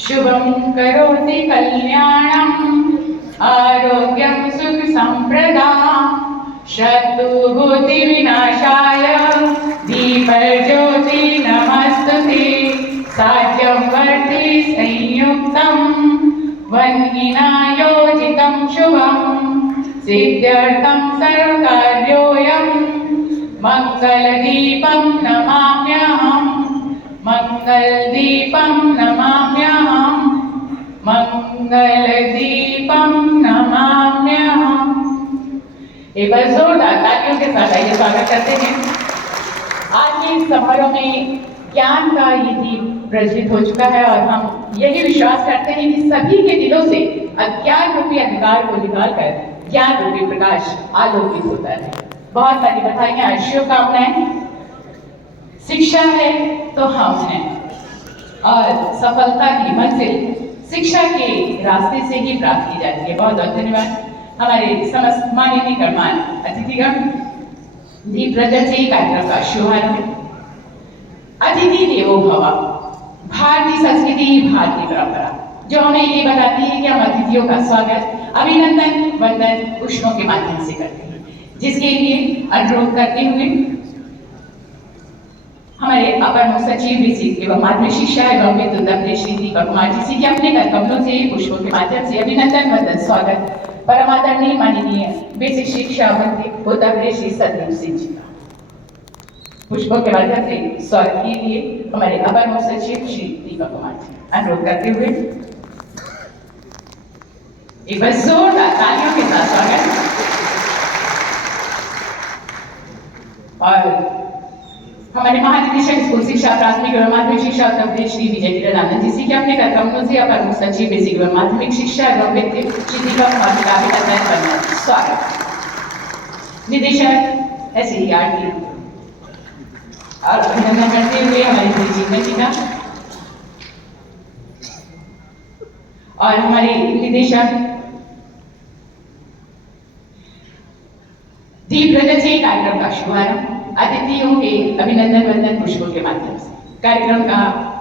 शुभं करोति कल्याणम् आरोग्यं सुख संप्रदां शत्रुबुद्धिविनाशाय दीपज्योति नमस्तुते साध्यं वर्ति संयुक्तं वह्निनायोजितं शुभं सिद्ध्यर्थं सर्वकार्योऽयं मङ्गलदीपं नमाम्यहम् मंगलदीपं नमाम्यहम् मंगलदीपं नमाम्यहम्। एक बार जोरदार तालियों के साथ आइए स्वागत करते हैं। आज के इस समारोह में ज्ञान का ये दीप प्रज्वलित हो चुका है और हम यही विश्वास करते हैं कि सभी के दिलों से अज्ञान रूपी अंधकार को निकालकर ज्ञान रूपी प्रकाश आलोकित होता है। बहुत सारी बधाइयां, शुभकामनाएं। शिक्षा है तो हम हैं और सफलता की मंजिल शिक्षा के रास्ते से ही प्राप्त की जाती है। बहुत बहुत धन्यवाद हमारे समस्त माननीय गणमान्य अतिथिगण। दीप प्रज्वलन से ही कार्यक्रम का शुभारंभ। अतिथि देवो भव, भारतीय संस्कृति भारतीय परंपरा जो हमें ये बताती है कि हम अतिथियों का स्वागत अभिनंदन वंदन पुष्पों के माध्यम से करते हैं, जिसके लिए अनुरोध करते हुए हमारे अपर मुख्य सचिव बेसिक एवं माध्यमिक शिक्षा एवं विद्युत मंत्री श्री दीपक कुमार जी के अपने कर कमलों से पुष्पों के माध्यम से अभिनंदन वंदन स्वागत परम आदरणीय माननीय बेसिक शिक्षा मंत्री उत्तर श्री सतदेव सिंह जी का पुष्पों के माध्यम से स्वागत के लिए हमारे अपर मुख्य सचिव श्री दीपक कुमार जी अनुरोध करते हुए एक बार जोरदार तालियों के साथ स्वागत। और हमारे महानिदेशक स्कूल शिक्षा प्राथमिक एवं माध्यमिक शिक्षा उत्तर प्रदेश श्री विजय किरण आनंद जी के अपने कार्यक्रमों से अपर मुख्य सचिव बेसिक एवं माध्यमिक शिक्षा एवं वित्तीय श्री दीपक कुमार जी का अभिनंदन करना स्वागत। निदेशक SERT और अभिनंदन करते हुए हमारे जीवन जी का और हमारे निदेशक दीप प्रज्वलन से कार्यक्रम का शुभारंभ अतिथियों के अभिनंदन वंदन पुष्पों के माध्यम से कार्यक्रम का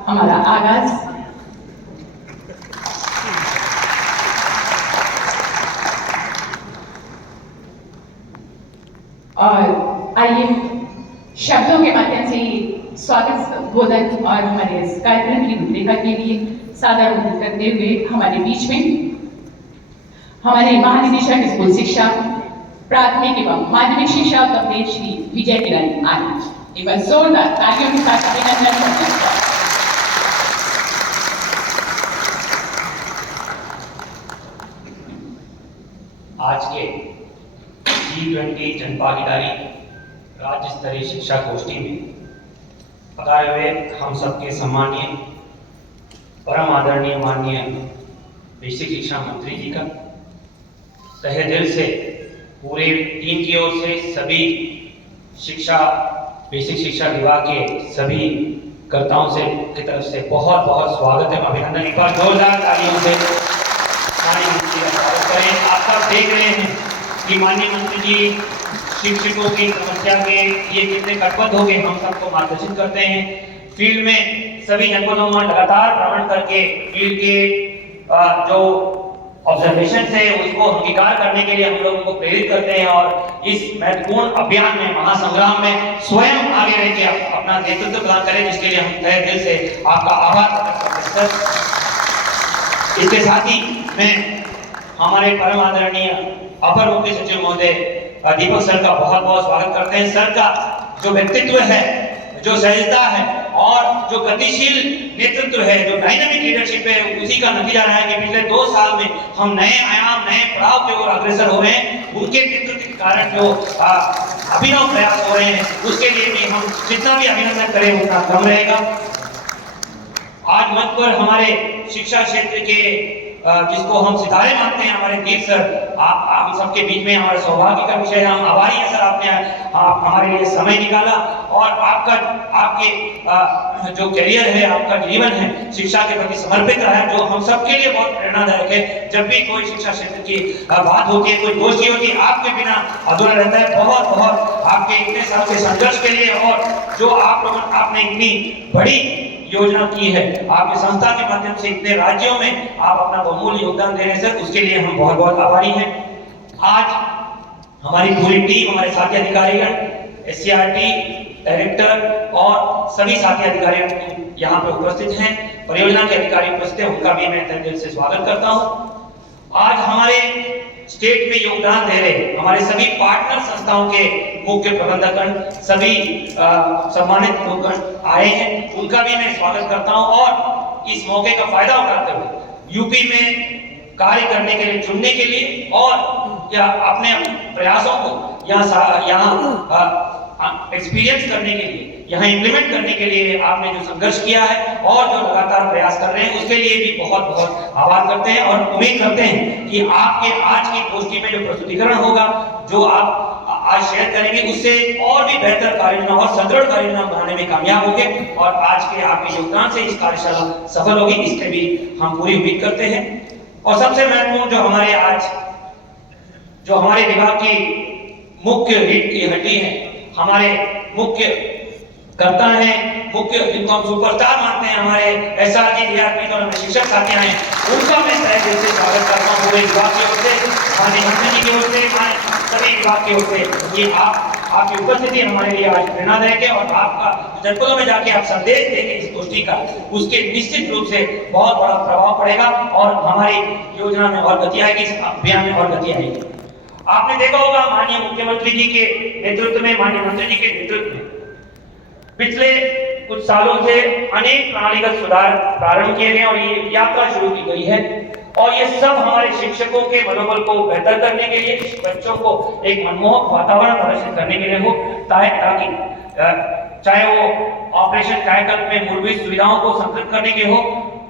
हमारा आगाज। और आइए शब्दों के माध्यम से स्वागत बोधन और हमारे इस कार्यक्रम की रूपरेखा के लिए सादर अनुरोध करते हुए हमारे बीच में हमारे महानिदेशक स्कूल शिक्षा प्राथमिक एवं माध्यमिक शिक्षा उत्तर प्रदेश श्री विजय किरण आनंद। एक बार जोरदार तालियों के साथ अभिनंदन करते हैं। आज के G20 जनभागीदारी राज्य स्तरीय शिक्षा गोष्ठी में पधारे हुए हम सबके सम्मानीय परम आदरणीय माननीय बेसिक शिक्षा मंत्री जी का तहे दिल से पूरे टीम की ओर से सभी शिक्षा बेसिक शिक्षा विभाग के सभी कर्ताओं से की तरफ से बहुत बहुत स्वागत है, अभिनंदन। एक बार जोरदार तालियों से माननीय मंत्री का स्वागत करें। आप सब देख रहे हैं कि माननीय मंत्री जी शिक्षकों की समस्या के ये कितने कटबद्ध हो गए, हम सबको मार्गदर्शन करते हैं। फील्ड में सभी जनपदों में लगातार भ्रमण करके फील्ड के जो ऑब्जर्वेशन है उसको अंगीकार करने के लिए हम लोगों को प्रेरित करते हैं और इस महत्वपूर्ण अभियान में महासंग्राम में स्वयं आगे रह के अपना नेतृत्व प्रदान करें, जिसके लिए हम तहे दिल से आपका आभार प्रकट करते हैं। इसके साथ ही मैं हमारे परम आदरणीय अपर मुख्य सचिव महोदय दीपक सर का बहुत बहुत स्वागत करते हैं। सर का जो व्यक्तित्व है, जो सहजता है और जो गतिशील नेतृत्व है, जो डायनामिक लीडरशिप है, उसी का नतीजा रहा है कि पिछले 2 साल में हम नए आयाम नए पड़ाव की ओर अग्रसर हो रहे हैं। उनके नेतृत्व के कारण जो अभिनव प्रयास हो रहे हैं उसके लिए भी हम जितना भी अभिनंदन करें उतना कम रहेगा। आज मंच पर हमारे शिक्षा क्षेत्र के जिसको हम सितारे मानते हैं, हमारे दीप सर, आप सबके बीच में हमारे सौभाग्य का विषय है। हम आभारी हैं सर, आपने हमारे लिए समय निकाला और आपके जो करियर है, आपका जीवन है, शिक्षा के प्रति समर्पित रहा है, जो हम सबके लिए बहुत प्रेरणादायक है। जब भी कोई शिक्षा क्षेत्र की बात होती है, कोई गोष्ठी होती है, आपके बिना अधूरा रहता है। बहुत बहुत आपके इतने साल के संघर्ष के लिए और जो आपने इतनी बड़ी योजना की है, आपके संस्था के माध्यम से इतने राज्यों में आप अपना बहुमूल्य योगदान दे रहे हैं सर, उसके लिए हम बहुत बहुत आभारी हैं। आज हमारी पूरी टीम, हमारे साथी अधिकारीगण, एससीईआरटी डायरेक्टर और सभी साथी अधिकारी यहाँ पे उपस्थित हैं, परियोजना के अधिकारी उपस्थित हैं, उनका भी मैं तहे दिल से स्वागत करता हूँ। आज हमारे स्टेट में योगदान दे रहे हमारे सभी पार्टनर संस्थाओं के मुख्य प्रबंधकगण, सभी सम्मानित लोगगण आए हैं, उनका भी मैं स्वागत करता हूं और इस मौके का फायदा उठाते हुए यूपी में कार्य करने के लिए, चुनने के लिए और या अपने प्रयासों को यहाँ एक्सपीरियंस करने के लिए, यहाँ इंप्लीमेंट करने के लिए आपने जो संघर्ष किया है और जो लगातार प्रयास कर रहे हैं, उसके लिए भी बहुत बहुत आभार करते हैं और उम्मीद करते हैं कि आपके आज की गोष्ठी में जो प्रस्तुतिकरण होगा, जो आप आज शेयर करेंगे, उससे और भी बेहतर कार्ययोजना और सुदृढ़ कार्ययोजना बनाने में कामयाब होंगे और आज के आपके योगदान से इस कार्यशाला सफल होगी, इसके भी हम पूरी उम्मीद करते हैं। और सबसे महत्वपूर्ण जो हमारे विभाग की मुख्य रीढ़ की हड्डी है, हमारे मुख्य कर्ता हैं, मुख्य जिनको हम सुपरस्टार मानते हैं, हमारे एसआरजी, डीआरपी और शिक्षक साथियां हैं, उनका मैं तहे दिल से स्वागत करता हूँ पूरे विभाग की ओर से, माननीय मंत्री जी की ओर से, सभी विभाग की ओर से। ये आपकी उपस्थिति हमारे लिए आज प्रेरणादायक है और आपका जनपदों में जाके आप संदेश देंगे इस गोष्ठी का, उसके निश्चित रूप से बहुत बड़ा प्रभाव पड़ेगा और हमारी योजना में और गति आएगी, इस अभियान में और गति आएगी। आपने देखा होगा माननीय मुख्यमंत्री जी के नेतृत्व में, माननीय मंत्री जी के नेतृत्व में पिछले कुछ सालों से अनेक प्रणालीगत सुधार प्रारंभ किए गए और ये यात्रा शुरू की गई है और ये सब हमारे शिक्षकों के मनोबल को बेहतर करने के लिए, बच्चों को एक मनमोहक वातावरण प्रदर्शित करने के लिए हो, ताकि चाहे वो ऑपरेशन कायाकल्प में मूलभूत सुविधाओं को संतृप्त करने के हो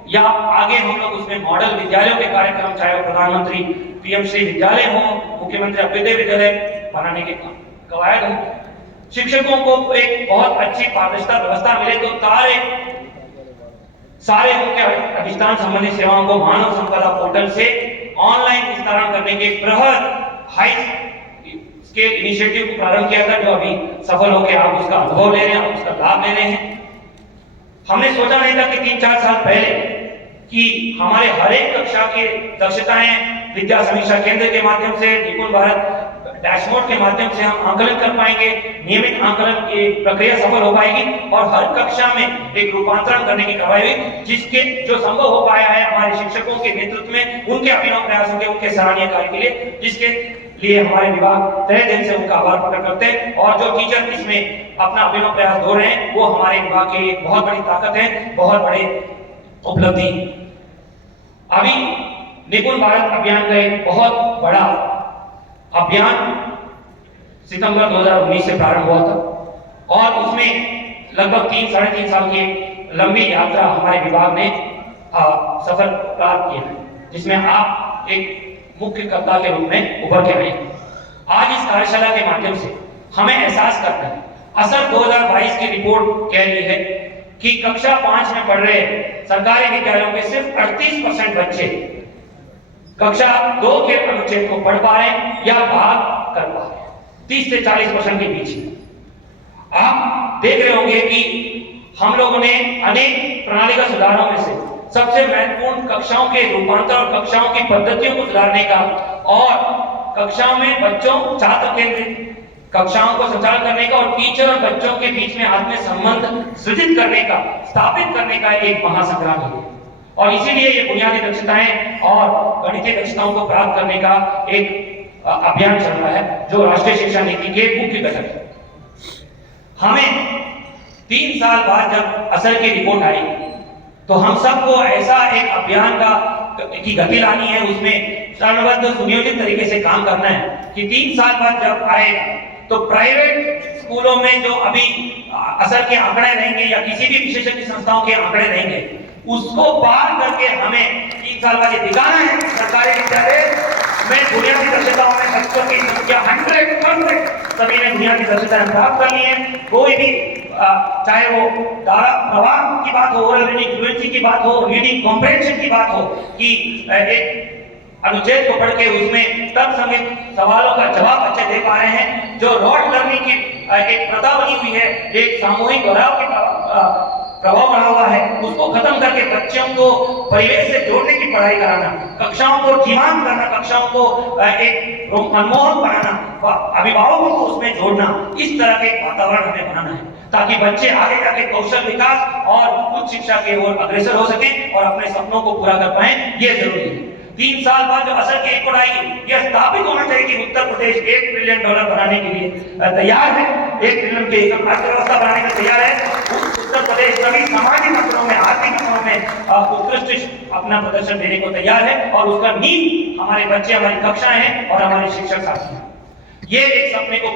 या आगे हम लोग उसमें मॉडल विद्यालयों के कार्यक्रम, चाहे वो प्रधानमंत्री पीएम श्री विद्यालय हो, मुख्यमंत्री अभ्युदय विद्यालय बनाने के कवायद हो, शिक्षकों को एक बहुत अच्छी पारदर्शिता व्यवस्था मिले तो सारे मुख्य अधिष्ठान संबंधी सेवाओं को मानव संपदा पोर्टल से ऑनलाइन विस्तारण करने के बृहद हाई स्केल इनिशिएटिव को प्रारंभ किया था, जो अभी सफल होकर आप उसका अनुभव ले रहे हैं, आप उसका लाभ ले रहे हैं। हमने सोचा नहीं था कि 3-4 साल पहले कि हमारे हर एक कक्षा के दक्षताएं विद्या समीक्षा केंद्र के माध्यम से, निपुण भारत डैशबोर्ड के माध्यम से हम आंकलन कर पाएंगे, नियमित आंकलन की प्रक्रिया सफल हो पाएगी और हर कक्षा में एक रूपांतरण करने की कार्रवाई हुई, जिसके जो संभव हो पाया है हमारे शिक्षकों के नेतृत्व में, उनके अभिनव प्रयासों के, उनके सराहनीय कार्य के लिए, जिसके लिए हमारे विभाग तहे दिल से उनका आभार प्रकट करते हैं। और जो टीचर इसमें अपना अभिनव प्रयास दो रहे हैं, वो हमारे विभाग की एक बहुत बड़ी ताकत है, बहुत बड़े उपलब्धि। अभी निपुण भारत अभियान का एक बहुत बड़ा अभियान सितंबर 2019 से प्रारंभ हुआ था और उसमें लगभग 3-3.5 साल की लंबी यात्रा हमारे विभाग ने सफल प्राप्त किया है, जिसमें आप एक मुख्य कर्ता के रूप में उभर के आए। आज इस कार्यशाला के माध्यम से हमें एहसास करना है, असर 2022 की रिपोर्ट कह रही है कि कक्षा 5 में पढ़ रहे सरकारी विद्यालयों के सिर्फ 38% बच्चे कक्षा 2 के अनुच्छेद को पढ़ पा रहे हैं या भाग कर पा रहे हैं, 30 से 40% के बीच में। आप देख रहे होंगे कि हम लोगों ने अनेक प्रणालीगत सुधारों में से सबसे महत्वपूर्ण कक्षाओं के रूपांतर और कक्षाओं की पद्धतियों को सुधारने का और कक्षाओं में बच्चों छात्र केंद्रित कक्षाओं को संचालित करने का और टीचर और बच्चों के बीच में आत्मीय संबंध सृजित करने का, स्थापित करने का एक महासंग्राम है और इसीलिए ये बुनियादी दक्षताएं और गणितीय दक्षताओं को प्राप्त करने का एक अभियान चल रहा है, जो राष्ट्रीय शिक्षा नीति के मुख्य घटक है। हमें 3 साल बाद जब असर की रिपोर्ट आई तो हम सबको ऐसा एक अभियान की गति लानी है, उसमें चरणबद्ध सुनियोजित तरीके से काम करना है कि 3 साल बाद जब आएगा तो प्राइवेट स्कूलों में जो अभी असर के आंकड़े रहेंगे या किसी भी विशेषज्ञ संस्थाओं के आंकड़े रहेंगे, उसको पार करके हमें 3 साल बाद ये दिखाना है सरकारी विद्यालय में बुनियादी दक्षताओं में बच्चों की संख्या 100% सभी ने बुनियादी दक्षताएं प्राप्त कर ली है। कोई भी चाहे वो धारा प्रवाह की बात हो, ओरल रीडिंग फ्लुएंसी की बात हो, रीडिंग कॉम्प्रिहेंशन की बात हो, कि एक अनुच्छेद को पढ़ के उसमें तब समेत सवालों का जवाब बच्चे दे पा रहे हैं। जो रॉट लर्निंग की एक प्रथा बनी हुई है, एक सामूहिक दोहराव की प्रभाव बना हुआ है, उसको खत्म करके बच्चों को परिवेश से जोड़ने की पढ़ाई कराना, कक्षाओं को जीवंत करना, कक्षाओं को एक मनमोहक बनाना, अभिभावकों को उसमें जोड़ना, इस तरह के वातावरण हमें बनाना है ताकि बच्चे आगे जाके कौशल विकास और उच्च शिक्षा की ओर अग्रसर हो सकें और अपने सपनों को पूरा कर पाएं। ये जरूरी है। 3 साल बाद जो असर की रिपोर्ट आएगी, यह स्थापित होना चाहिए कि उत्तर प्रदेश $1 ट्रिलियन बनाने के लिए तैयार है, 1 ट्रिलियन की अर्थव्यवस्था बनाने के लिए तैयार है। उत्तर प्रदेश सभी सामाजिक स्तरों में, आर्थिक स्तरों में उत्कृष्ट अपना प्रदर्शन देने को तैयार है और उसका नींव हमारे बच्चे, हमारी कक्षाएं हैं और हमारे शिक्षक साथी हैं। ये एक सपने को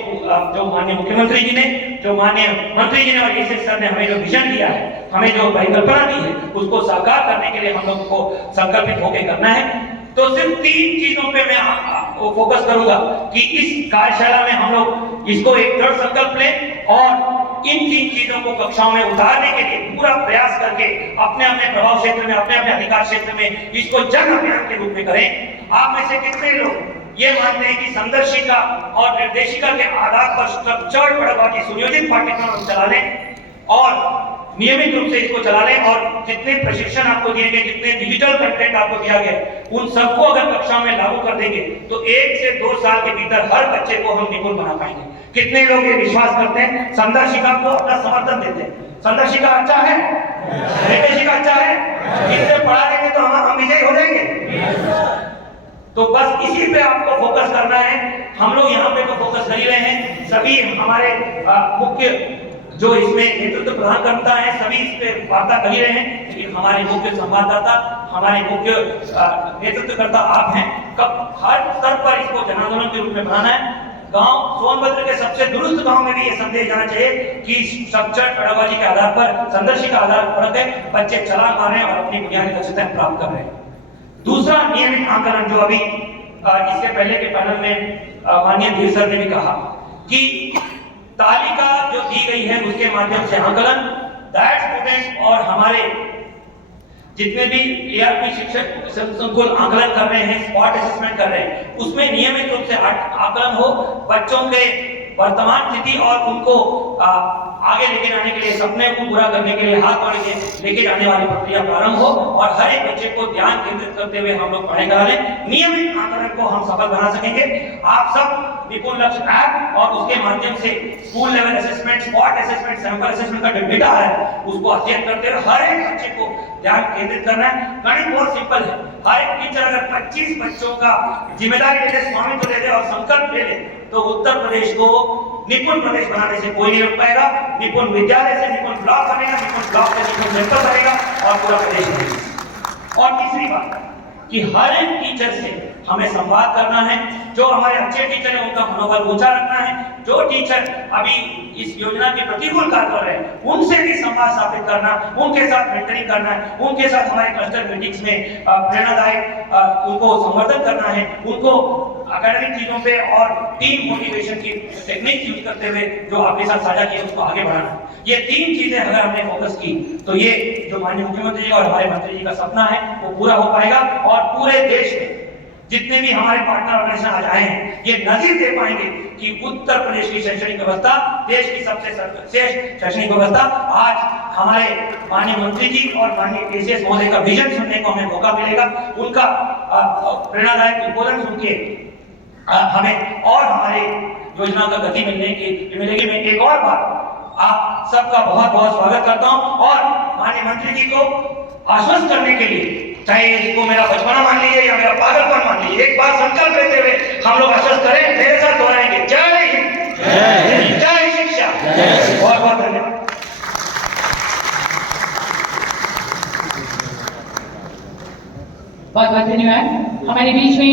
जो माननीय मुख्यमंत्री जी ने, जो माननीय मंत्री जी ने और ईसी सर ने हमें जो विजन दिया है, हमें जो परिकल्पना दी है, उसको साकार करने के लिए हम लोग को संकल्पित होकर करना है। तो सिर्फ 3 चीजों पे मैं फोकस करूंगा कि इस कार्यशाला में हम लोग इसको एक दृढ़ संकल्प लें और इन 3 चीजों को कक्षाओं में उतारने के लिए पूरा प्रयास करके अपने अपने प्रभाव क्षेत्र में, अपने अपने अधिकार क्षेत्र में इसको जन अभियान के रूप में करें। आप में से कितने लोग ये मानते हैं कि संदर्शिका और निर्देशिका के आधार पर स्ट्रक्चर्ड पेडागॉजी, सुनियोजित पाठ्यक्रम हम चला लें और नियमित रूप से इसको चला लें और जितने प्रशिक्षण आपको दिए गए, जितने डिजिटल कंटेंट आपको दिया गया, उन सबको अगर कक्षा में लागू कर देंगे तो 1 से 2 साल के भीतर हर बच्चे को हम निपुण बना पाएंगे। कितने लोग ये विश्वास करते हैं? संदर्शिका को अपना समर्थन देते हैं। संदर्शिका अच्छा है, निर्देशिका अच्छा है, इससे पढ़ा लेंगे तो हम विजयी हो जाएंगे। तो बस इसी पे आपको फोकस करना है। हम लोग यहाँ पे तो फोकस कर ही रहे हैं। सभी हमारे मुख्य जो इसमें नेतृत्व प्रदान करता है, सभी इस पे वार्ता कर ही रहे हैं, लेकिन हमारे मुख्य संवाददाता, हमारे मुख्य नेतृत्वकर्ता आप हैं। कब हर स्तर पर इसको जन आंदोलन के रूप में बनाना है। गांव सोनभद्र के सबसे दुरुस्त गांव में भी ये संदेश जाना चाहिए कि स्ट्रक्चर्ड पेडागॉजी के आधार पर, संदर्शिका आधार पर बच्चे छलांग मार रहे हैं और अपनी बुनियादी दक्षताएं प्राप्त कर रहे हैं। दूसरा, नियमित आकलन, जो अभी इसके पहले के पैनल में माननीय धीर सर ने भी कहा कि तालिका जो दी गई है उसके माध्यम से आकलन, दैट स्टूडेंट और हमारे जितने भी एआरपी शिक्षक संकुल आकलन कर रहे हैं, स्पॉट असेसमेंट कर रहे हैं, उसमें नियमित रूप से आकलन हो, बच्चों के वर्तमान स्थिति और उनको आगे लेके जाने के लिए, सपने को पूरा करने के लिए हाथ बढ़ के लेके जाने वाली प्रक्रिया प्रारंभ हो और हर एक बच्चे को ध्यान केंद्रित करते हुए हम लोग पढ़ाई करा लें। नियमित आकलन को हम सफल बना सकेंगे। आप सब निपुण लक्ष्य ऐप और उसके माध्यम से school level assessment, spot assessment, sample assessment का जो डेटा है उसको अध्ययन करते हुए हर एक बच्चे को ध्यान केंद्रित करना है। गणित बहुत सिंपल है। हर एक टीचर अगर 25 बच्चों का जिम्मेदारी ले ले, स्वामित्व ले ले और संकल्प ले ले, तो उत्तर प्रदेश को निपुण प्रदेश बनाने से कोई नहीं रोक पाएगा। निपुण विद्यालय से निपुण ब्लॉक बनेगा, निपुण ब्लॉक से निपुण जनपद बनेगा और पूरा प्रदेश बनेगा। और तीसरी बात कि हर एक टीचर से हमें संवाद करना है। जो हमारे अच्छे टीचर हैं उनका मनोबल ऊंचा रखना है। जो टीचर अभी इस योजना के प्रतिकूल कार्य कर रहे हैं उनसे भी संवाद स्थापित करना, उनके साथ मेंटरिंग करना है, उनके साथ हमारे क्लस्टर मीटिंग्स में प्रेरणादायक उनको संवर्धन करना है, उनको एकेडमिक चीजों पे और टीम मोटिवेशन की टेक्निक यूज करते हुए जो आपके साथ साझा किया उसको आगे बढ़ाना। ये 3 चीजें अगर हमने फोकस की तो ये जो माननीय मुख्यमंत्री जी और हमारे मंत्री जी का सपना है वो पूरा हो पाएगा और पूरे देश में जितने भी हमारे पार्टनर ऑर्गेनाइजेशन आज आए हैं ये नजीर दे पाएंगे कि उत्तर प्रदेश की शैक्षणिक व्यवस्था देश की सबसे सर्वश्रेष्ठ शैक्षणिक व्यवस्था। आज हमारे माननीय मंत्री जी और माननीय केसीएस महोदय का विजन सुनने को हमें मौका मिलेगा। उनका प्रेरणादायक उद्बोधन सुन के हमें और हमारे योजना का गति मिलेगी। मैं एक और बार आप सबका बहुत बहुत स्वागत करता हूं और माननीय मंत्री जी को आश्वस्त करने के लिए, चाहे इसको मेरा बचपना मान लीजिए या मेरा पागलपन मान लीजिए, एक बार संकल्प लेते हुए हम लोग आश्वस्त करें, मेरे साथ दोहराएंगे। जय हिंद, जय शिक्षा। बहुत बहुत धन्यवाद। बहुत बहुत धन्यवाद। हमारे बीच में